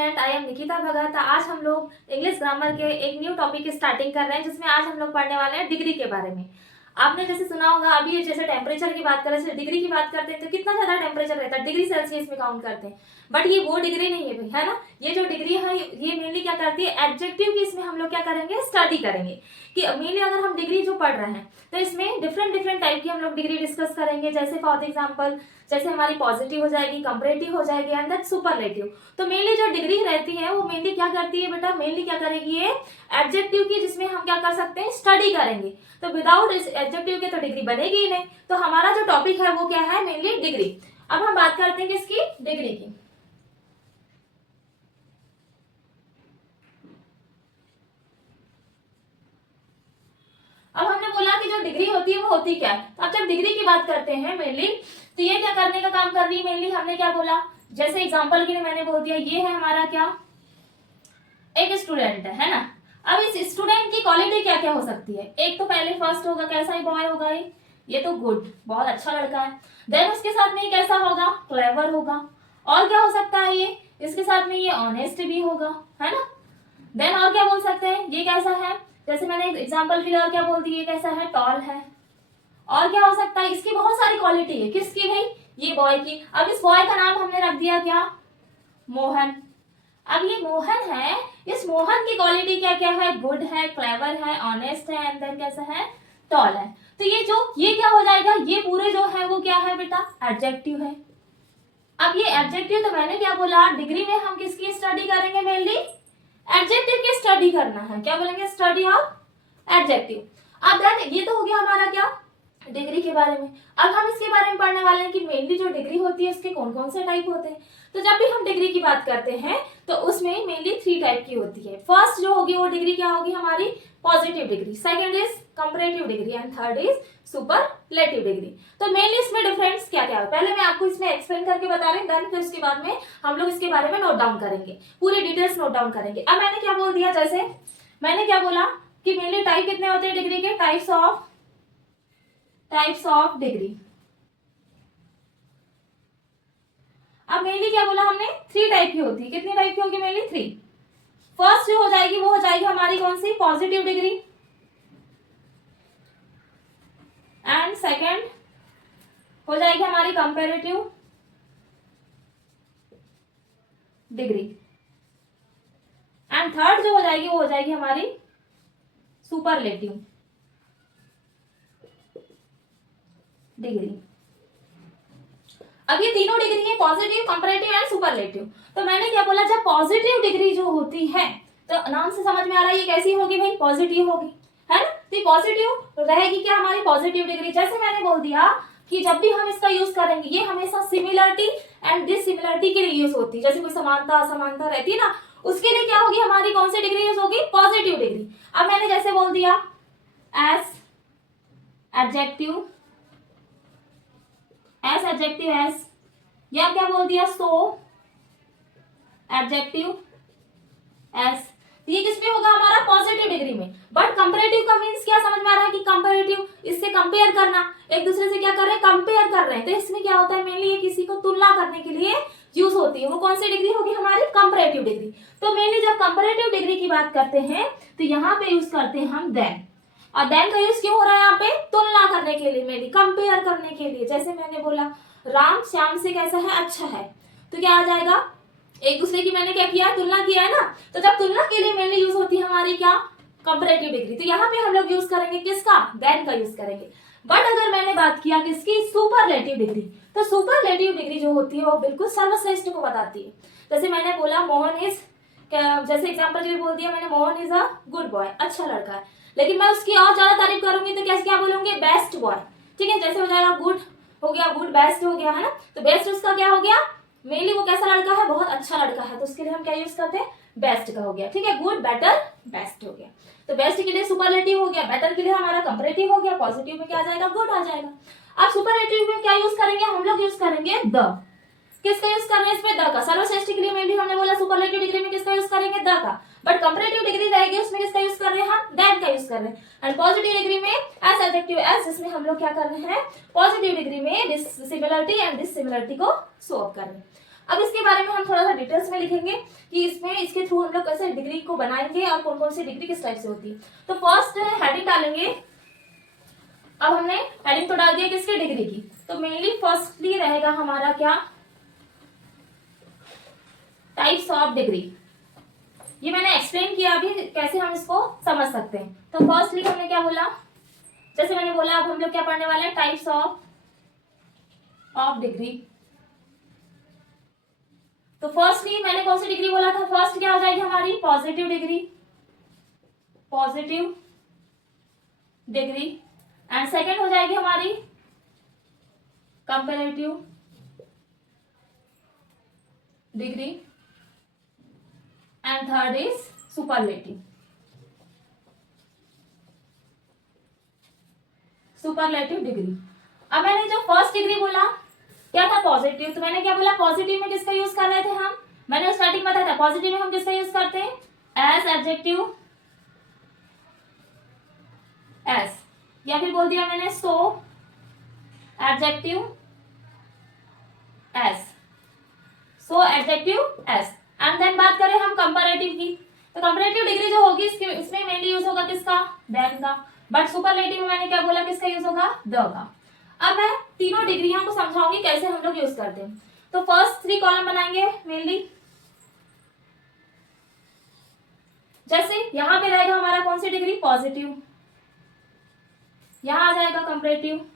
Student, I am Nikita भगत। आज हम लोग इंग्लिश ग्रामर के एक न्यू टॉपिक की स्टार्टिंग कर रहे हैं, जिसमें आज हम लोग पढ़ने वाले हैं डिग्री के बारे में। आपने जैसे सुना होगा, अभी जैसे टेम्परेचर की बात करें, जैसे डिग्री की बात करते हैं तो कितना ज्यादा टेम्परेचर रहता है, डिग्री सेल्सियस में काउंट करते हैं। बट ये वो डिग्री नहीं है भाई, है ना। ये जो डिग्री है ये मेनली क्या करती है, एडजेक्टिव की इसमें हम लोग क्या करेंगे, स्टडी करेंगे। कि मेनली अगर हम डिग्री जो पढ़ रहे हैं तो इसमें डिफरेंट डिफरेंट टाइप की हम लोग डिग्री डिस्कस करेंगे। जैसे फॉर एग्जांपल, जैसे हमारी पॉजिटिव हो जाएगी, कंपैरेटिव हो जाएगी एंड दैट सुपरलेटिव। तो मेनली जो डिग्री रहती है वो मेनली क्या करती है बेटा, मेनली क्या करेगी, ये एडजेक्टिव की, जिसमें हम क्या कर सकते हैं, स्टडी करेंगे। तो विदाउट इस एडजेक्टिव के तो डिग्री बनेगी ही नहीं। तो हमारा जो टॉपिक है वो क्या है, मेनली डिग्री। अब हम बात करते हैं किसकी, डिग्री की। अब हमने बोला कि जो डिग्री होती है वो होती क्या है। तो अब जब डिग्री की बात करते हैं मेनली, तो ये क्या करने का काम कर रही है, मेनली हमने क्या बोला, जैसे एग्जांपल के लिए मैंने बोल दिया, ये है हमारा क्या, एक स्टूडेंट है ना। अब इस स्टूडेंट की क्वालिटी क्या क्या हो सकती है। एक तो पहले फर्स्ट होगा, कैसा ही बॉय होगा ये तो गुड, बहुत अच्छा लड़का है। देन उसके साथ में ये कैसा होगा, क्लेवर होगा। और क्या हो सकता है, ये इसके साथ में ये ऑनेस्ट भी होगा, है ना। देन और क्या बोल सकते हैं, ये कैसा है, जैसे मैंने एग्जांपल के लिए और क्या बोल दी, ये कैसा है, टॉल है। और क्या हो सकता है, इसकी बहुत सारी क्वालिटी है, किसकी भाई, ये बॉय की। अब इस बॉय का नाम हमने रख दिया क्या, मोहन। अब ये मोहन है, इस मोहन की क्वालिटी क्या क्या है, गुड है, क्लेवर है, ऑनेस्ट है एंड देन कैसा है, टॉल है। तो ये क्या हो जाएगा, ये पूरे जो है वो क्या है बेटा, एडजेक्टिव है। अब ये एडजेक्टिव, तो मैंने क्या बोला, डिग्री में हम किसकी स्टडी करेंगे, मेनली एडजेक्टिव की स्टडी करना है। क्या बोलेंगे, स्टडी ऑफ एडजेक्टिव। अब देन ये तो हो गया हमारा क्या, डिग्री के बारे में। अब हम इसके बारे में पढ़ने वाले हैं कि मेनली जो डिग्री होती है उसके कौन कौन से टाइप होते हैं। तो जब भी हम डिग्री की बात करते हैं तो उसमें मेनली 3 टाइप की होती है। फर्स्ट जो होगी वो डिग्री क्या होगी हमारी, positive degree. Second is comparative degree and third is superlative degree. तो मेनली इसमें डिफरेंस क्या क्या है, पहले मैं आपको इसमें एक्सप्लेन करके बता रही हूँ, देन फिर उसके बाद में हम लोग इसके बारे में नोट डाउन करेंगे, पूरी डिटेल्स नोट डाउन करेंगे। अब मैंने क्या बोल दिया, जैसे मैंने क्या बोला कि मेनली टाइप कितने होते हैं डिग्री के, टाइप्स ऑफ डिग्री। अब मेनली क्या बोला हमने, 3 टाइप की होती है। कितनी टाइप की होगी, मेनली 3। फर्स्ट जो हो जाएगी वो हो जाएगी हमारी कौन सी, पॉजिटिव डिग्री। एंड सेकंड हो जाएगी हमारी कंपैरेटिव डिग्री। एंड थर्ड जो हो जाएगी वो हो जाएगी हमारी सुपरलेटिव डिग्री। अब ये तीनों डिग्री है, पॉजिटिव, कंपैरेटिव एंड सुपरलेटिव। तो मैंने क्या बोला, जब पॉजिटिव डिग्री जो होती है, तो नाम से समझ में आ रहा है ये कैसी होगी भाई, पॉजिटिव होगी, है ना। तो पॉजिटिव रहेगी क्या हमारी पॉजिटिव डिग्री। जैसे मैंने बोल दिया कि जब भी हम इसका यूज करेंगे, ये हमेशा सिमिलरिटी एंड डिसिमिलरिटी के लिए यूज होती है। जैसे कोई समानता असमानता रहती है ना, उसके लिए क्या होगी हमारी, कौन सी डिग्री यूज होगी, पॉजिटिव डिग्री। अब मैंने जैसे बोल दिया S adjective, S adjective S, या क्या बोल दिया, सो एडजेक्टिव एस। ये किसमें होगा हमारा, पॉजिटिव डिग्री में। बट कंपैरेटिव का मींस क्या समझ में आ रहा है कि कंपैरेटिव, इससे कंपेयर करना, एक दूसरे से क्या कर रहे हैं, कंपेयर कर रहे हैं। तो इसमें क्या होता है, मेनली ये किसी को तुलना करने के लिए यूज होती है। वो कौन सी डिग्री होगी हमारी, कंपैरेटिव डिग्री। तो मेनली जब कंपैरेटिव डिग्री की बात करते हैं तो यहाँ पे यूज करते हैं हम देन। और देन का यूज क्यों हो रहा है यहाँ पे, तुलना करने के लिए, मेनली कंपेयर करने के लिए। जैसे मैंने बोला राम श्याम से कैसा है, अच्छा है। तो क्या आ जाएगा, एक दूसरे की मैंने क्या किया, तुलना किया है ना। तो जब तुलना के लिए मेनली यूज होती है हमारी क्या, कंपैरेटिव डिग्री। तो यहाँ पे हम लोग यूज करेंगे किसका, देन का यूज करेंगे। बट अगर मैंने बात किया किसकी, सुपरलेटिव डिग्री, तो सुपरलेटिव डिग्री जो होती है वो बिल्कुल सर्वश्रेष्ठ को बताती है। जैसे मैंने बोला मोहन इज, जैसे एग्जाम्पल के लिए बोल दिया मैंने, Mohan is a good boy, अच्छा लड़का है। लेकिन मैं उसकी और ज्यादा तारीफ करूंगी तो कैसे क्या बोलूंगी, बेस्ट बॉय। ठीक है, जैसे हो जाएगा गुड हो गया, गुड बेस्ट हो गया, है ना। तो बेस्ट उसका क्या हो गया, मेनली वो कैसा लड़का है, बहुत अच्छा लड़का है। तो उसके लिए हम क्या यूज करते हैं, बेस्ट का हो गया। ठीक है, गुड बेटर बेस्ट हो गया। तो बेस्ट के लिए सुपरलेटिव हो गया, बेटर के लिए हमारा कंपैरेटिव हो गया, पॉजिटिव में क्या आ जाएगा, गुड आ जाएगा। अब सुपरलेटिव में क्या यूज करेंगे हम लोग, यूज करेंगे द। किसका यूज कर रहे हैं इसमें, द का। सर्वश्रेष्ठ के लिए मेनली हमने बोला सुपरलेटिव डिग्री में किसका यूज करेंगे, द का। बट कंपैरेटिव डिग्री रहेगी उसमें किसका यूज कर रहे हैं हम, देन का यूज कर रहे हैं। एंड पॉजिटिव डिग्री में एस एडजेक्टिव एस, जिसमें हम लोग क्या कर रहे हैं, पॉजिटिव डिग्री में सिमिलरिटी एंड डिसिमिलरिटी को शो अप कर रहे हैं। अब इसके बारे में हम थोड़ा सा डिटेल्स में लिखेंगे कि इसमें इसके थ्रू हम लोग कैसे डिग्री को बनाएंगे और कौन कौन सी डिग्री किस टाइप से होती है। तो फर्स्ट हेडिंग डालेंगे। अब हमने हेडिंग तो डाल दिया किसकी, डिग्री की। तो मेनली फर्स्टली रहेगा हमारा क्या, टाइप्स ऑफ डिग्री। ये मैंने एक्सप्लेन किया अभी कैसे हम इसको समझ सकते हैं। तो फर्स्टली हमने क्या बोला, जैसे मैंने बोला अब हम लोग क्या पढ़ने वाले हैं, टाइप्स ऑफ डिग्री। तो फर्स्टली मैंने कौन सी डिग्री बोला था, फर्स्ट क्या हो जाएगी हमारी, positive degree, positive degree. And second हो जाएगी हमारी comparative degree. And third is superlative, superlative degree. अब मैंने जो फर्स्ट डिग्री बोला क्या था, पॉजिटिव। तो मैंने क्या बोला, पॉजिटिव में किसका यूज कर रहे थे हम, मैंने स्टार्टिंग में बताया था पॉजिटिव में हम किसका यूज करते हैं, एस एडजेक्टिव, एस, या फिर बोल दिया मैंने so adjectives, so adjectives. And then बात करें हम कंपैरेटिव की, तो कंपैरेटिव डिग्री जो होगी इसमें मेनली यूज होगा किसका, देन का। बट सुपरलेटिव में मैंने क्या बोला, किसका यूज होगा, द का। अब मैं तीनों डिग्रियों को समझाऊंगी कैसे हम लोग यूज करते हैं। तो फर्स्ट 3 कॉलम बनाएंगे मेनली। जैसे यहां पे रहेगा हमारा कौन सी डिग्री, पॉजिटिव, यहां आ जाएगा कंपैरेटिव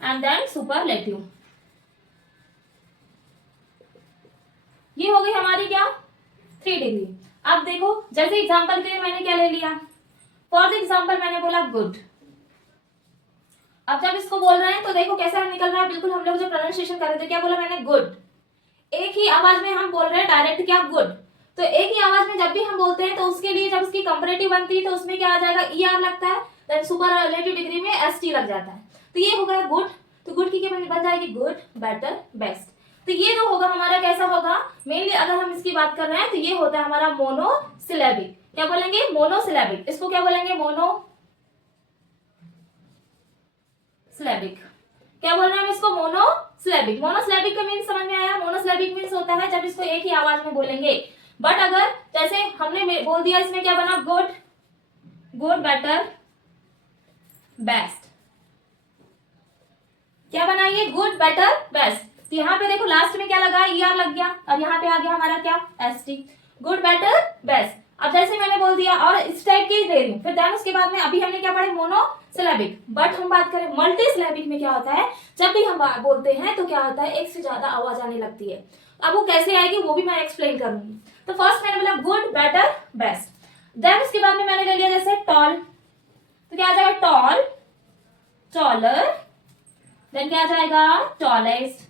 एंड देन सुपरलेटिव। ये हो गई हमारी क्या, 3 डिग्री। अब देखो जैसे एग्जांपल के लिए मैंने क्या ले लिया, फॉर एग्जांपल मैंने बोला गुड। अब जब इसको बोल रहे हैं तो देखो कैसा निकल रहा है, बिल्कुल हम लोग जो प्रोनाउंसिएशन कर रहे थे, क्या बोला मैंने, गुड। एक ही आवाज में हम बोल रहे हैं डायरेक्ट क्या, गुड। तो एक ही आवाज में जब भी हम बोलते हैं तो उसके लिए जब उसकी कंपैरेटिव बनती है तो उसमें क्या आ जाएगा, ई आर लगता है, देन सुपरलेटिव डिग्री में एस टी लग जाता है। तो ये हो गया गुड। तो गुड की क्या बन जाएगी, गुड, बेटर, बेस्ट। तो ये जो होगा हमारा कैसा होगा, मेनली अगर हम इसकी बात कर रहे हैं तो ये होता है हमारा मोनोसिलेबिक। क्या बोलेंगे, मोनोसिलेबिक। इसको क्या बोलेंगे, मोनोसिलेबिक। क्या बोल रहे हैं हम इसको, मोनोसिलेबिक। मोनोसिलेबिक का मीन समझ में आया, मोनोसिलेबिक मीन्स होता है जब इसको एक ही आवाज में बोलेंगे। बट अगर जैसे हमने बोल दिया, इसमें क्या बना, गुड, गुड, बेटर, बेस्ट। क्या बना ये, गुड, बेटर, बेस्ट। तो यहाँ पे देखो लास्ट में क्या लगा, ई आर लग गया, और यहाँ पे आ गया हमारा क्या, S T, good, better, best. अब जैसे मैंने बोल दिया और इस टाइप की दे रही हूँ, फिर देन उसके बाद में अभी हमने क्या पढ़े, मोनोसिलेबिक। बट हम बात करें मल्टीसिलेबिक में क्या होता है, जब भी हम बोलते हैं तो क्या होता है, एक से ज्यादा आवाज आने लगती है। अब वो कैसे आएगी वो भी मैं एक्सप्लेन करूंगी। तो फर्स्ट मैंने बोला गुड, बेटर, बेस्ट। देन उसके बाद में मैंने ले लिया जैसे टॉल, तो क्या आ जाएगा, टॉल, टॉलर। देन क्या आ जाएगा, टॉलेस्ट,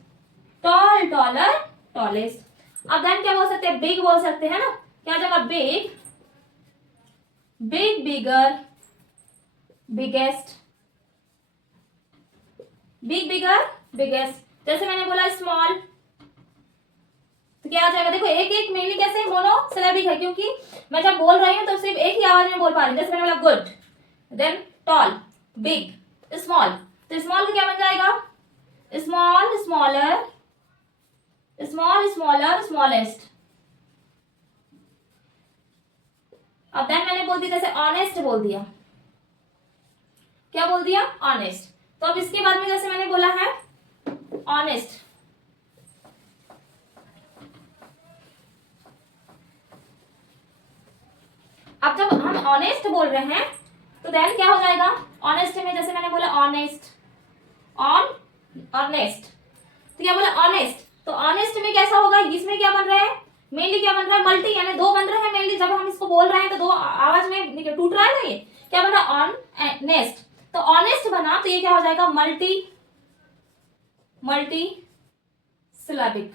टॉल, टॉलर, टॉलेस्ट। अब देन क्या बोल सकते हैं, बिग बोल सकते हैं ना, क्या आ जाएगा, big, big, bigger, biggest, big, bigger, biggest. जैसे मैंने बोला स्मॉल, तो क्या आ जाएगा, देखो एक एक मेनली कैसे मोनोसिलेबिक है, क्योंकि मैं जब बोल रही हूँ तो सिर्फ एक ही आवाज में बोल पा रही हूँ। जैसे मैंने बोला good, then tall, big, small. तो स्मॉल का क्या बन जाएगा, small, smaller, small, smaller, smallest. अब देन मैंने बोल दिया जैसे ऑनेस्ट बोल दिया, क्या बोल दिया, ऑनेस्ट। तो अब इसके बाद में जैसे मैंने बोला है ऑनेस्ट, अब जब हम ऑनेस्ट बोल रहे हैं तो देन क्या हो जाएगा, ऑनेस्ट में जैसे मैंने बोला ऑनेस्ट, ऑनेस्ट। तो क्या बोला, ऑनेस्ट। तो ऑनेस्ट में कैसा होगा, इसमें क्या बन रहा है, मेनली क्या बन रहा है, मल्टी, यानी 2 बन रहे हैं मेनली। जब हम इसको बोल रहे हैं तो 2 आवाज में टूट रहा है ना, ये क्या बन रहा है, ऑनेस्ट। तो ऑनेस्ट बना तो ये क्या हो जाएगा, मल्टी सिलेबिक,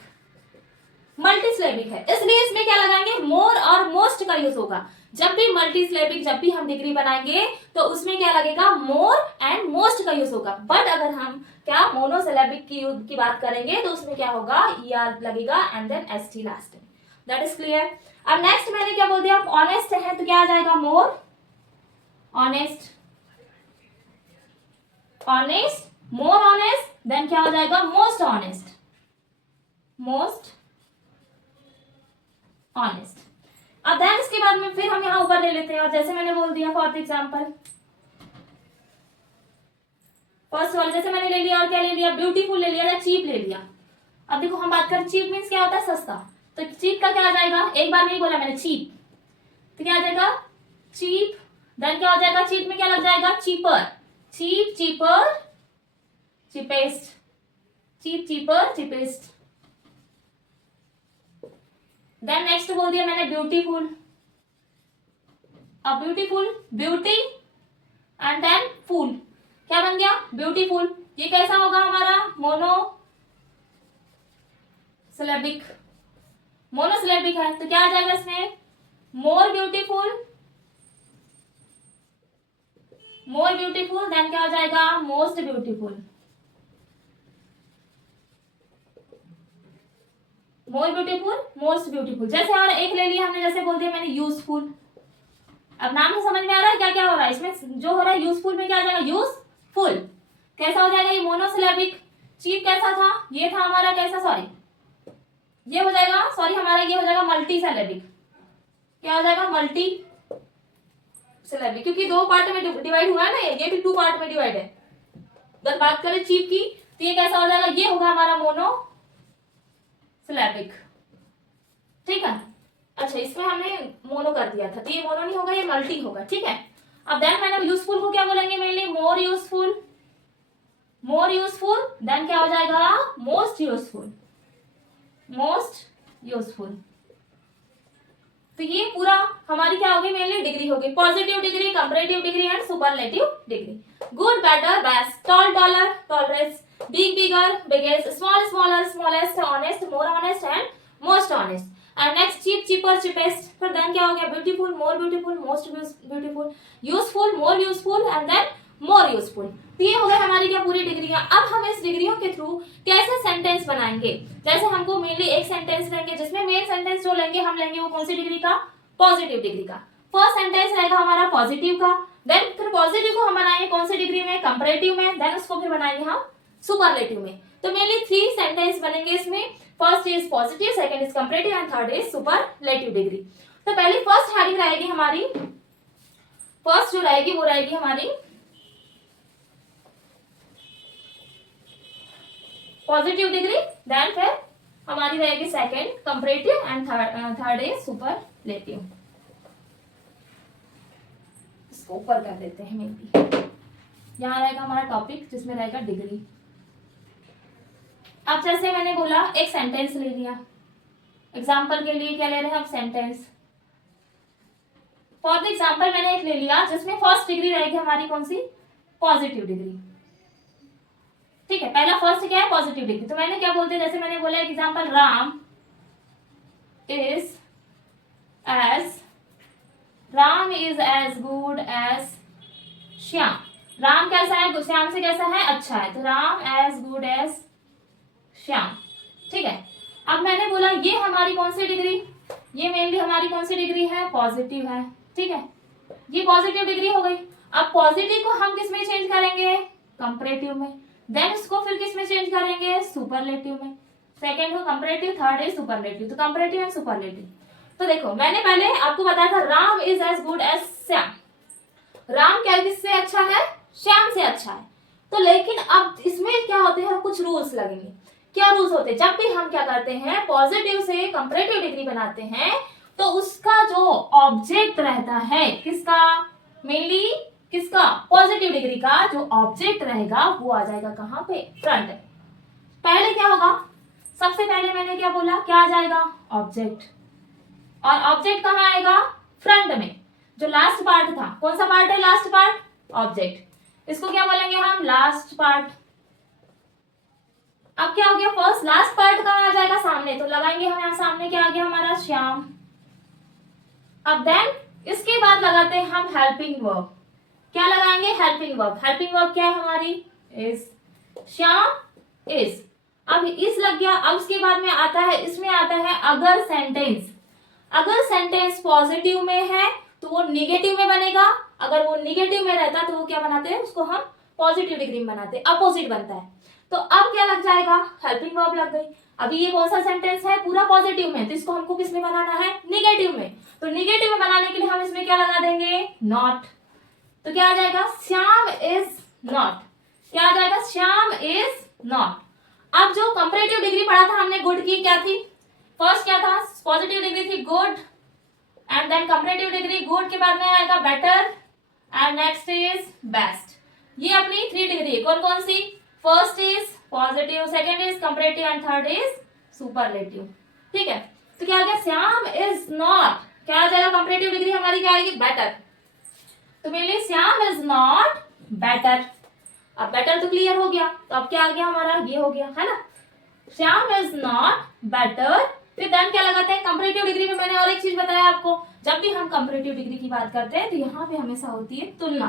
मल्टीसिलेबिक है, इसलिए इसमें क्या लगाएंगे, मोर और मोस्ट का यूज होगा। जब भी मल्टीसिलेबिक, जब भी हम डिग्री बनाएंगे तो उसमें क्या लगेगा, मोर एंड मोस्ट का यूज होगा। बट अगर हम क्या मोनोसिलेबिक की बात करेंगे तो उसमें क्या होगा, ई आर लगेगा and then S T last में। That is clear. अब नेक्स्ट मैंने क्या बोल दिया, ऑनेस्ट है तो क्या आ जाएगा, more, honest, honest, more honest, then क्या हो जाएगा मोस्ट ऑनेस्ट, मोस्ट ऑनेस्ट। अब देन इसके बाद में फिर हम यहाँ ऊपर ले लेते हैं, और जैसे मैंने बोल दिया फॉर एग्जाम्पल फर्स्ट वाला जैसे मैंने ले लिया, और क्या ले लिया, ब्यूटीफुल ले लिया या चीप ले लिया। अब देखो हम बात करें चीप मीन्स क्या होता है, सस्ता। तो चीप का क्या आ जाएगा, एक बार नहीं बोला मैंने चीप, तो क्या आ जाएगा चीप, देन क्या हो जाएगा चीप में क्या लग जाएगा cheaper, cheap cheaper cheapest, cheap cheaper cheapest. Then next बोल दिया मैंने ब्यूटीफुल, अब beautiful beauty and then full, क्या बन गया ब्यूटीफुल। ये कैसा होगा हमारा मोनोसिलेबिक, मोनोसिलेबिक है, तो क्या आ जाएगा इसमें more beautiful, more beautiful, then क्या हो जाएगा most beautiful, more beautiful most beautiful. जैसे और एक ले लिया हमने, जैसे बोल दिया मैंने यूजफुल। अब नाम से समझ में आ रहा है क्या क्या हो रहा है इसमें, जो हो रहा है यूजफुल में क्या आ जाएगा यूजफुल, कैसा हो जाएगा ये मोनोसिलेबिक। चीप कैसा था, ये था हमारा कैसा, सॉरी ये हो जाएगा, सॉरी हमारा ये हो जाएगा मल्टी सिलेबिक, क्या हो जाएगा मल्टी सिलेबिक, क्योंकि दो पार्ट में डिवाइड हुआ है ना, ये भी 2 पार्ट में डिवाइड है। अगर बात करें चीप की तो ये कैसा हो जाएगा, ये होगा हमारा मोनो सिलेबिक, ठीक है। अच्छा इसमें हमने मोनो कर दिया था, तो ये मोनो नहीं होगा, ये मल्टी होगा, ठीक है। अब देन मैंने यूजफुल को क्या बोलेंगे mainly more useful, more useful, then क्या हो जाएगा मोस्ट यूजफुल, मोस्ट यूजफुल। तो ये पूरा हमारी क्या होगी मेनली डिग्री होगी, positive degree, comparative degree and superlative degree. Good, better, best, tall, taller, tallest, big, bigger, biggest, small, smaller, smallest, honest, more honest and most honest. And next cheap, cheaper, cheapest. फिर then क्या हो गया beautiful, more beautiful, most beautiful, useful, more useful and then more useful. तो ये हो गए हमारी क्या पूरी डिग्रियां। अब हम इस डिग्रियों के थ्रू कैसे सेंटेंस बनाएंगे, जैसे हमको मेनली एक सेंटेंस लेंगे, जिसमें मेन सेंटेंस जो लेंगे हम लेंगे वो कौन सी डिग्री का, पॉजिटिव डिग्री का। फर्स्ट सेंटेंस रहेगा हमारा पॉजिटिव का, देन फिर पॉजिटिव को हम बनाएंगे कौन सी डिग्री में, कंपैरेटिव में, देन उसको फिर बनाएंगे हम सुपरलेटिव में। तो मेनली 3 सेंटेंस बनेंगे इसमें, first is positive, second is comparative and third is superlative degree. तो पहली फर्स्ट हेडिंग रहेगी हमारी, फर्स्ट जो रहेगी वो रहेगी हमारी पॉजिटिव डिग्री, देन फिर हमारी रहेगी second comparative and third is superlative. इसको ऊपर कर देते हैं मेनली, यहाँ रहेगा हमारा टॉपिक जिसमें रहेगा डिग्री। अब जैसे मैंने बोला एक सेंटेंस ले लिया, एग्जाम्पल के लिए क्या ले रहे हैं अब सेंटेंस। फॉर द एग्जाम्पल मैंने एक ले लिया जिसमें फर्स्ट डिग्री रहेगी हमारी कौन सी, पॉजिटिव डिग्री, ठीक है। पहला फर्स्ट क्या है पॉजिटिव डिग्री, तो मैंने क्या बोलते हैं, जैसे मैंने बोला example Ram is as good as Shyam. Ram कैसा है, श्याम से कैसा है, अच्छा है, तो Ram as good as Shyam, ठीक है। अब मैंने बोला ये हमारी कौन सी डिग्री, ये मेनली हमारी कौन सी डिग्री है, पॉजिटिव है, ठीक है। ये पॉजिटिव डिग्री हो गई। अब पॉजिटिव को हम किस में चेंज करेंगे, कंपैरेटिव में, देन इसको फिर किस में चेंज करेंगे, सुपरलेटिव में। सेकंड को कंपैरेटिव, थर्ड इज सुपरलेटिव, तो कंपैरेटिव एंड सुपरलेटिव। तो देखो मैंने पहले आपको बताया था Ram is as good as Shyam, Ram क्या किससे अच्छा है, श्याम से अच्छा है। तो लेकिन अब इसमें क्या होते हैं, कुछ रूल्स लगेंगे। क्या रूल्स होते हैं, जब भी हम क्या करते हैं पॉजिटिव से कंपैरेटिव डिग्री बनाते हैं तो उसका जो ऑब्जेक्ट रहता है किसका, मेनली किसका, पॉजिटिव डिग्री का जो ऑब्जेक्ट रहेगा वो आ जाएगा कहाँ पे, फ्रंट। पहले क्या होगा, सबसे पहले मैंने क्या बोला, क्या आ जाएगा ऑब्जेक्ट, और ऑब्जेक्ट कहाँ आएगा, फ्रंट में। जो लास्ट पार्ट था, कौन सा पार्ट है लास्ट पार्ट, ऑब्जेक्ट, इसको क्या बोलेंगे हम, लास्ट पार्ट। अब क्या हो गया, फर्स्ट लास्ट पार्ट कहाँ आ जाएगा, सामने, तो लगाएंगे हम यहाँ सामने, क्या आ गया हमारा श्याम। अब देन इसके बाद लगाते हैं हम हेल्पिंग वर्ब, क्या लगाएंगे, हेल्पिंग वर्ब। हेल्पिंग वर्ब क्या है हमारी, इज, श्याम इज। अब इस लग गया। अब उसके बाद में आता है, इसमें आता है अगर सेंटेंस, अगर सेंटेंस पॉजिटिव में है तो वो निगेटिव में बनेगा, अगर वो निगेटिव में रहता तो वो क्या बनाते हैं, उसको हम पॉजिटिव डिग्री में बनाते हैं, अपोजिट बनता है। तो अब क्या लग जाएगा, हेल्पिंग वर्ब लग गई। अभी ये कौन सा सेंटेंस है, पूरा पॉजिटिव में, तो इसको हमको किस में बनाना है, निगेटिव में। तो निगेटिव में बनाने के लिए हम इसमें क्या लगा देंगे, नॉट। तो क्या आ जाएगा, श्याम इज नॉट। क्या आ जाएगा, श्याम इज नॉट। अब जो कंपैरेटिव डिग्री पढ़ा था हमने गुड की, क्या थी, फर्स्ट क्या था, पॉजिटिव डिग्री थी good, and then comparative degree good के बाद में आएगा better, and next is best. ये अपनी 3 डिग्री कौन कौन सी, first is positive, second is comparative, and third is superlative. ठीक है, तो क्या आ गया, श्याम इज नॉट, क्या आ जाएगा, कंपैरेटिव डिग्री हमारी क्या आएगी, बेटर। तो मेरे श्याम इज नॉट बेटर। अब बेटर तो क्लियर हो गया, तो अब क्या आ गया हमारा, ये हो गया है ना, श्याम इज नॉट बेटर। फिर देन क्या लगाते हैं, कंपैरेटिव डिग्री में मैंने और एक चीज बताया आपको, जब भी हम कंपैरेटिव डिग्री की बात करते हैं तो यहाँ पे हमेशा होती है तुलना।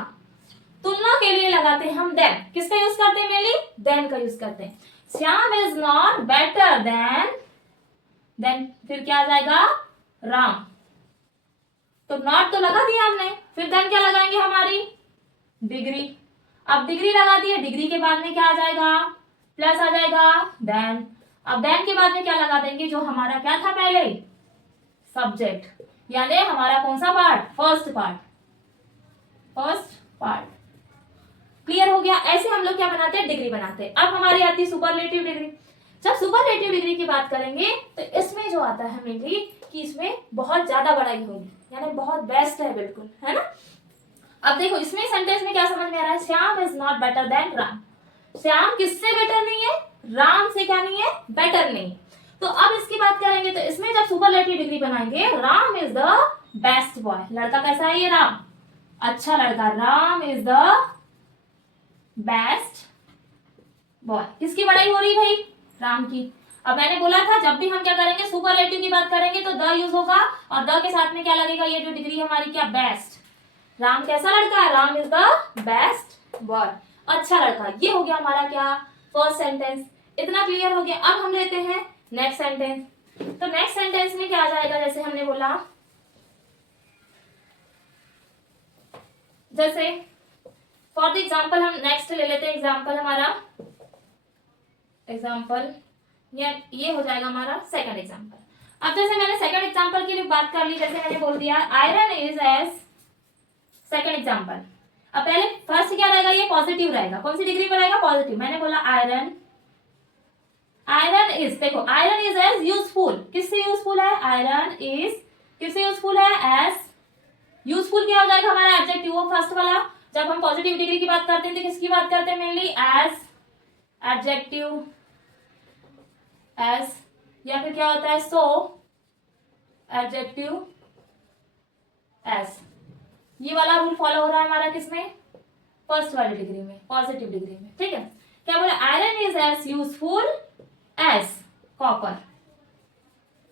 तुलना के लिए लगाते हैं हम देन। किसका यूज करते हैं मेनली, देन का यूज करते हैं। Shyam is not better than फिर क्या आ जाएगा, राम। तो नॉट तो लगा दिया हमने, फिर देन क्या लगाएंगे, हमारी डिग्री। अब डिग्री लगा दी है, डिग्री के बाद में क्या आ जाएगा, प्लस आ जाएगा देन। अब देन के बाद में क्या लगा देंगे, जो हमारा क्या था पहले, सब्जेक्ट, यानी हमारा कौन सा पार्ट, फर्स्ट पार्ट। क्लियर हो गया। ऐसे हम लोग क्या बनाते हैं, डिग्री बनाते हैं। अब हमारी आती है सुपरलेटिव डिग्री। जब सुपरलेटिव डिग्री की बात करेंगे तो इसमें जो आता है मेनली कि इसमें बहुत ज्यादा बड़ाई होगी, यानी बहुत बेस्ट है, बिल्कुल, है ना। अब देखो इसमें सेंटेंस में क्या समझ में आ रहा है, Shyam is not better than Ram. Shyam किससे बेटर नहीं है, राम से क्या नहीं है, बेटर नहीं। तो अब इसकी बात करेंगे तो इसमें जब सुपरलेटिव डिग्री बनाएंगे, Ram is the best boy. लड़का कैसा है ये, राम अच्छा लड़का, Ram is the best boy. किसकी बड़ाई हो रही भाई, राम की। अब मैंने बोला था जब भी हम क्या करेंगे, सुपरलेटिव की बात करेंगे तो द यूज होगा, और द के साथ में क्या लगेगा, ये जो डिग्री हमारी क्या, बेस्ट। राम कैसा लड़का है, Ram is the best boy, अच्छा लड़का। ये हो गया हमारा क्या, फर्स्ट सेंटेंस। इतना क्लियर हो गया। अब हम लेते हैं नेक्स्ट सेंटेंस। तो नेक्स्ट सेंटेंस में क्या आ जाएगा, जैसे हमने बोला, जैसे फॉर द एग्जाम्पल हम नेक्स्ट ले लेते हैं एग्जाम्पल हमारा, एग्जाम्पल ये हो जाएगा हमारा सेकंड एग्जाम्पल। अब जैसे मैंने सेकंड एग्जाम्पल की लिए बात कर ली, जैसे मैंने बोल दिया iron is as second example. अब पहले फर्स्ट क्या रहेगा, ये पॉजिटिव रहेगा, कौन सी डिग्री पर रहेगा, पॉजिटिव। मैंने बोला आयरन इज, देखो आयरन इज एज यूजफुल। किससे यूजफुल है, आयरन इज किससे यूजफुल है, एज। यूजफुल क्या हो जाएगा हमारा, एडजेक्टिव, वो फर्स्ट वाला। जब हम पॉजिटिव डिग्री की बात करते हैं तो किसकी बात करते हैं, मेनली एज, एडजेक्टिव, एज, या फिर क्या होता है, सो, एडजेक्टिव, एज। ये वाला रूल फॉलो हो रहा है हमारा किसमें, फर्स्ट वाली डिग्री में, पॉजिटिव डिग्री में। ठीक है, क्या बोला, iron is as useful as copper.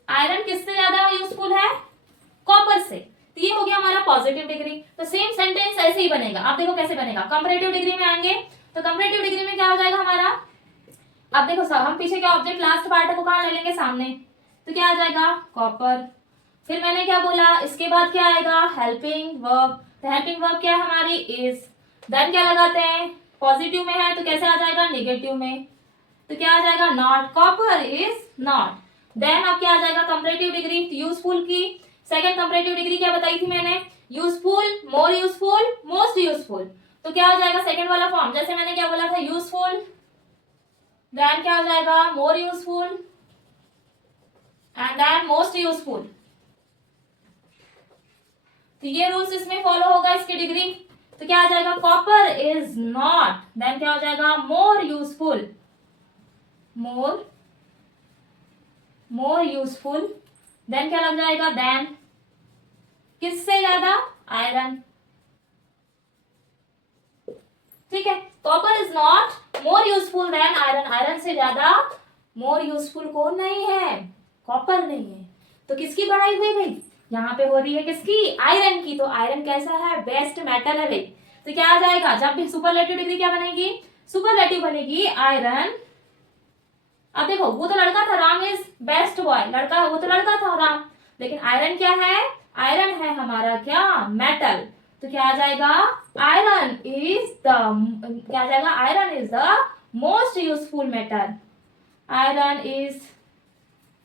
Iron किससे ज्यादा यूजफुल है, कॉपर से। तो ये हो गया हमारा पॉजिटिव डिग्री। तो सेम सेंटेंस ऐसे ही बनेगा। आप देखो कैसे बनेगा, कंपैरेटिव डिग्री में आएंगे तो कंपैरेटिव डिग्री में क्या हो जाएगा हमारा, अब देखो सब हम पीछे क्या ऑब्जेक्ट लास्ट पार्ट को कहाँ ले लेंगे, सामने। तो क्या आ जाएगा, कॉपर। फिर मैंने क्या बोला, इसके बाद क्या आएगा, हेल्पिंग वर्ब। तो हेल्पिंग वर्ब क्या है हमारी, इज। देन क्या लगाते हैं, पॉजिटिव में है तो कैसे आ जाएगा, नेगेटिव में। तो क्या आ जाएगा, not, copper is not. Then अब क्या आ जाएगा, कंपैरेटिव डिग्री, यूजफुल की सेकंड कंपैरेटिव डिग्री क्या बताई थी मैंने, useful, more useful, most useful. तो क्या हो जाएगा सेकंड वाला फॉर्म, जैसे मैंने क्या बोला था, यूजफुल, देन क्या हो जाएगा, more useful, and then most useful. तो ये रूल्स इसमें फॉलो होगा, इसकी डिग्री। तो क्या आ जाएगा, कॉपर इज नॉट, देन क्या हो जाएगा, more useful, more useful, then क्या लग जाएगा, देन किससे ज्यादा, आयरन। ठीक है, copper is not more useful than iron. Iron से ज्यादा मोर यूजफुल कौन नहीं है, कॉपर नहीं है। तो किसकी बढ़ाई हुई भाई, यहाँ पे हो रही है किसकी, आयरन की। तो आयरन कैसा है, बेस्ट मेटल है भाई। तो क्या आ जाएगा, जब भी सुपरलेटिव डिग्री क्या बनेगी, सुपरलेटिव बनेगी आयरन। अब देखो वो तो लड़का था, राम इज बेस्ट बॉय, लड़का वो तो लड़का था राम, लेकिन आयरन क्या है, आयरन है हमारा क्या, मेटल। तो क्या आ जाएगा, आयरन इज द, क्या आ जाएगा, iron is the most useful metal, iron is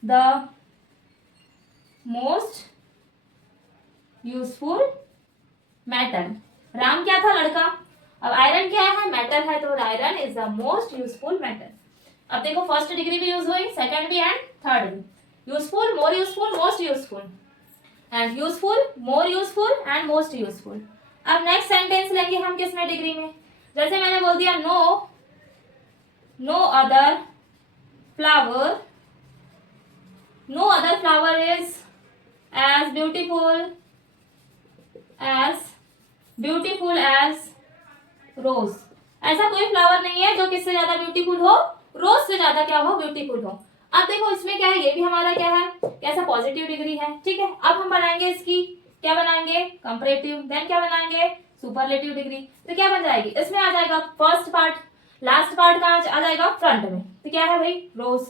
the most useful metal. Ram क्या था, लड़का, अब आयरन क्या है, मेटल है, तो iron is the most useful metal. अब देखो फर्स्ट डिग्री भी यूज हुई, सेकंड भी एंड थर्ड भी। Useful, more useful, most useful, and useful, more useful and most useful. अब नेक्स्ट सेंटेंस लेंगे हम किसमें, डिग्री में। जैसे मैंने बोल दिया no other flower, no other flower is as beautiful as rose. ऐसा कोई फ्लावर नहीं है जो किससे ज्यादा ब्यूटीफुल हो, रोज से ज्यादा क्या हो, ब्यूटीफुल हो। अब देखो इसमें क्या है, ये भी हमारा क्या है, कैसा पॉजिटिव डिग्री है, ठीक है। अब हम बनाएंगे इसकी, क्या बनाएंगे, कंपैरेटिव, देन क्या बनाएंगे, सुपरलेटिव डिग्री। तो क्या बन जाएगी, इसमें आ जाएगा फर्स्ट पार्ट, लास्ट पार्ट कहाँ आ जाएगा, फ्रंट में। तो क्या है भाई, रोज,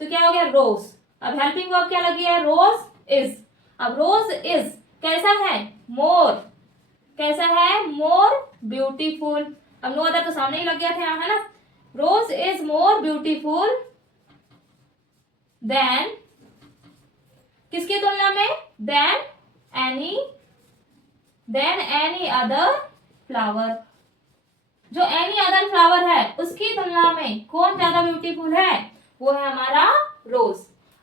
तो क्या हो गया, रोज। अब हेल्पिंग वर्ब क्या लगी है, रोज इज। अब रोज इज कैसा है, मोर, कैसा है, मोर ब्यूटीफुल। अब नो अदर तो सामने ही लग गया था यहाँ, है ना। रोज इज मोर ब्यूटीफुल देन, किसकी तुलना में, देन एनी अदर फ्लावर। जो एनी अदर फ्लावर है उसकी तुलना में कौन ज्यादा ब्यूटीफुल है, वो है हमारा रोज।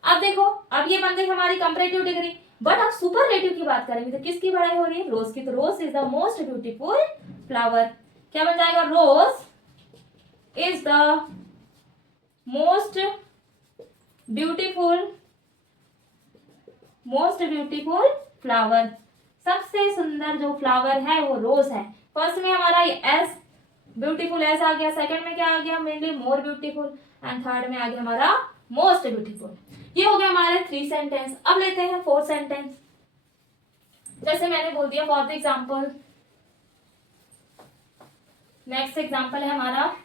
अब देखो, अब ये बन गई हमारी कंपैरेटिव डिग्री। बट अब सुपरलेटिव की बात करेंगे तो किसकी बढ़ाई हो रही है, रोज की। तो rose is the most beautiful flower. क्या बन जाएगा, rose is the most beautiful flower. सबसे सुंदर जो फ्लावर है वो रोज है। फर्स्ट में हमारा एस ब्यूटीफुल एस आ गया, सेकंड में क्या आ गया, mainly more beautiful, and third में आ गया हमारा मोस्ट ब्यूटीफुल। ये हो गया हमारे 3 सेंटेंस। अब लेते हैं 4 सेंटेंस। जैसे मैंने बोल दिया for the example, next example है हमारा,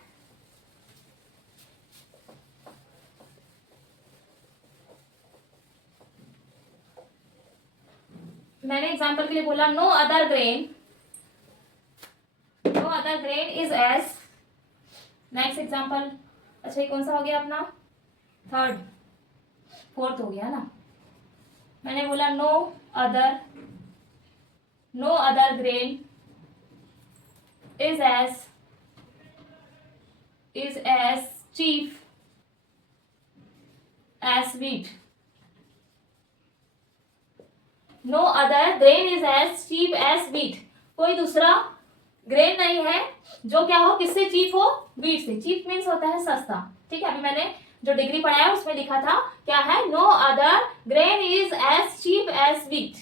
मैंने एग्जाम्पल के लिए बोला no other grain is as. Next example, अच्छा ये कौन सा हो गया अपना, थर्ड, फोर्थ हो गया ना। मैंने बोला no other grain is as chief as wheat. No other grain is as cheap as wheat. कोई दूसरा ग्रेन नहीं है जो क्या हो, किससे चीप हो, व्हीट से। चीप मीन्स होता है सस्ता, ठीक है। अभी मैंने जो डिग्री पढ़ाया उसमें लिखा था क्या है, no other grain is as cheap as wheat.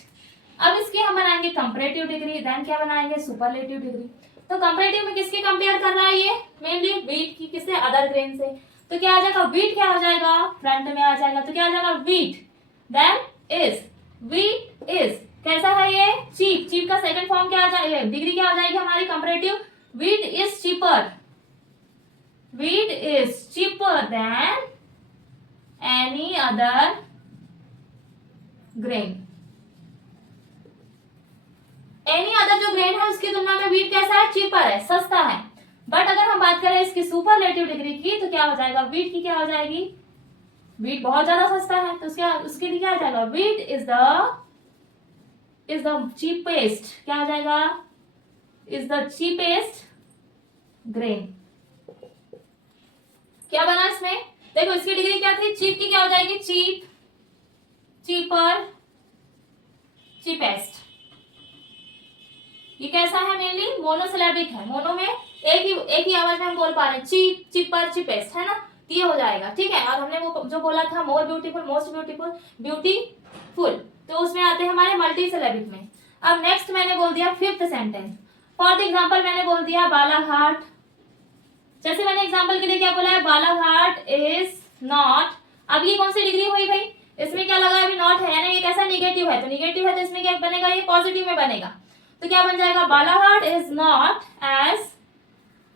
अब इसकी हम बनाएंगे कंपैरेटिव डिग्री, देन क्या बनाएंगे, सुपरलेटिव डिग्री। तो कंपैरेटिव में किसकी कंपेयर कर रहा है ये, मेनली व्हीट की, किससे, अदर ग्रेन से। तो क्या आ जाएगा, व्हीट क्या हो जाएगा, फ्रंट में आ जाएगा। तो क्या आ जाएगा, wheat then is, wheat is कैसा है ये, चीप। चीप का सेकंड फॉर्म क्या आ जाएगा, डिग्री क्या आ जाएगी हमारी comparative, wheat is cheaper, wheat is cheaper than any other grain. Any other जो ग्रेन है उसकी तुलना में व्हीट कैसा है, चीपर है, सस्ता है। बट अगर हम बात करें इसकी सुपरलेटिव डिग्री की तो क्या हो जाएगा, व्हीट की क्या हो जाएगी, व्हीट बहुत ज्यादा सस्ता है तो उसके लिए क्या आ जाएगा, व्हीट इज द चीपेस्ट, क्या हो जाएगा, इज द चीपेस्ट ग्रेन। क्या बना इसमें, देखो इसकी डिग्री क्या थी, चीप की क्या हो जाएगी, चीप, चीपर, चीपेस्ट। ये कैसा है, मेनली मोनोसिलेबिक है। मोनो में एक ही आवाज में हम बोल पा रहे हैं, चीप, चीपर, चीपेस्ट, है ना। ये हो जाएगा, ठीक है। और हमने वो जो बोला था मोर ब्यूटीफुल, मोस्ट ब्यूटीफुल, ब्यूटीफुल, तो उसमें आते हैं हमारे मल्टी सिलेबिक में। अब नेक्स्ट मैंने बोल दिया 5th सेंटेंस। फॉर एग्जाम्पल मैंने बोल दिया बालाघाट। जैसे मैंने एग्जाम्पल के लिए क्या बोला है, बालाघाट इज नॉट। अब ये कौन सी डिग्री हुई भाई, इसमें क्या लगा, अभी नॉट है ना, ये कैसा निगेटिव है, तो निगेटिव है तो इसमें क्या बनेगा, ये पॉजिटिव में बनेगा। तो क्या बन जाएगा, Balaghat is not as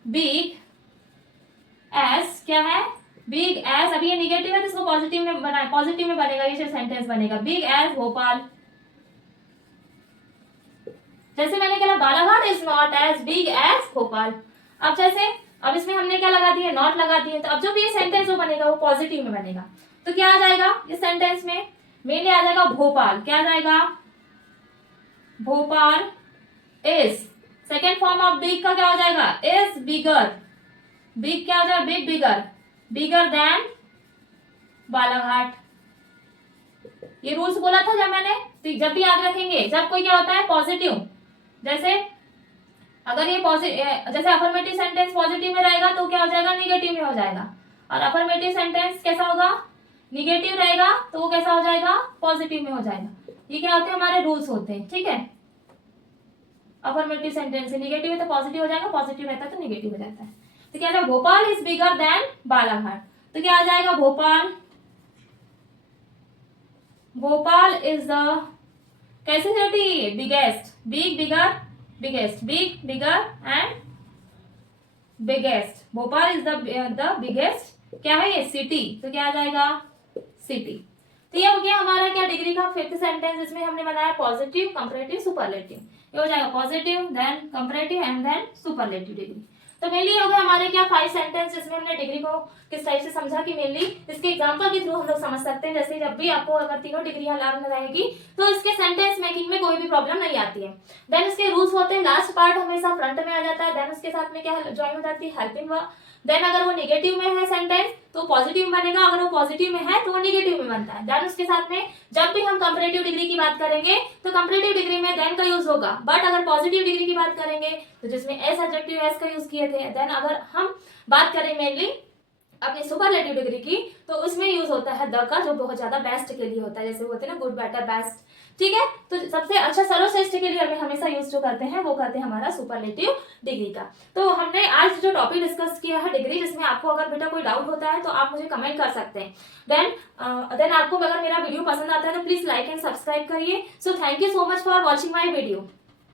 big as, क्या है, बिग एज। अभी ये निगेटिव है तो इसको पॉजिटिव में बनाए, पॉजिटिव में बनेगा, ये सेंटेंस बनेगा, बिग एज भोपाल। जैसे मैंने कहा Balaghat is not as big as Bhopal. अब जैसे अब इसमें हमने क्या लगा दिया, नॉट लगा दिए, तो अब जो भी ये सेंटेंस जो बनेगा वो पॉजिटिव में बनेगा। तो क्या आ जाएगा इस सेंटेंस में, मेनली आ जाएगा भोपाल। क्या आ जाएगा, Bhopal is, second form of big का क्या हो जाएगा, इज बिगर। बिग क्या हो जाएगा, big bigger, bigger than Balaghat. ये रूल्स बोला था जब मैंने, तो जब भी याद रखेंगे जब कोई क्या होता है पॉजिटिव, जैसे अगर ये पॉजिटिव, जैसे अफर्मेटिव सेंटेंस पॉजिटिव में रहेगा तो क्या हो जाएगा, निगेटिव में हो जाएगा। और अफर्मेटिव सेंटेंस कैसा होगा, निगेटिव रहेगा तो वो कैसा हो जाएगा, पॉजिटिव में हो जाएगा। ये क्या होते हैं, हमारे रूल्स होते हैं, ठीक है। अफर्मेटिव सेंटेंस से निगेटिव है तो पॉजिटिव हो जाएगा, पॉजिटिव रहता है तो निगेटिव हो जाता है। तो क्या जाएगा, Bhopal is bigger than Balaghat. तो क्या आ जाएगा, भोपाल, भोपाल इज द, कैसे city, biggest, big bigger, biggest, big bigger and biggest. Bhopal is the biggest, क्या है ये, सिटी। तो क्या आ जाएगा, सिटी। तो ये हो गया हमारा क्या, डिग्री का फिफ्थ सेंटेंस। इसमें हमने बनाया पॉजिटिव, कंपैरेटिव, सुपरलेटिव। ये हो जाएगा positive, then comparative and then superlative degree. तो मेनली हो गए हमारे क्या 5 सेंटेंस, जिसमें हमने डिग्री को किस टाइप से समझा कि मेनली इसके एग्जांपल के थ्रू हम लोग समझ सकते हैं। जैसे जब भी आपको अगर तीनों डिग्रियां लागू रहेगी तो इसके सेंटेंस मेकिंग में कोई भी प्रॉब्लम नहीं आती है। देन इसके रूल्स होते हैं, लास्ट पार्ट हमेशा फ्रंट में आ जाता है, देन उसके साथ में क्या ज्वाइन हो जाती है, हेल्पिंग वर्ब। देन अगर वो नेगेटिव में है सेंटेंस तो पॉजिटिव बनेगा, अगर वो पॉजिटिव में है तो वो नेगेटिव में बनता है। देन उसके साथ में जब भी हम कंपैरेटिव डिग्री की बात करेंगे तो कंपैरेटिव डिग्री में देन का यूज होगा, बट अगर पॉजिटिव डिग्री की बात करेंगे तो जिसमें एस एडजेक्टिव एस का यूज किए थे। देन अगर हम बात करें मेनली अपनी सुपरलेटिव डिग्री की तो उसमें यूज होता है द का, जो बहुत ज्यादा बेस्ट के लिए होता है, जैसे होते हैं ना गुड, बेटर, बेस्ट, ठीक है। तो सबसे अच्छा, सर्वश्रेष्ठ के लिए हमें हमेशा यूज जो करते हैं वो करते हैं हमारा सुपरलेटिव डिग्री का। तो हमने आज जो टॉपिक डिस्कस किया है डिग्री, जिसमें आपको अगर बेटा कोई डाउट होता है तो आप मुझे कमेंट कर सकते हैं। देन आपको अगर मेरा वीडियो पसंद आता है तो प्लीज लाइक एंड सब्सक्राइब करिए। So thank you so much for watching my video.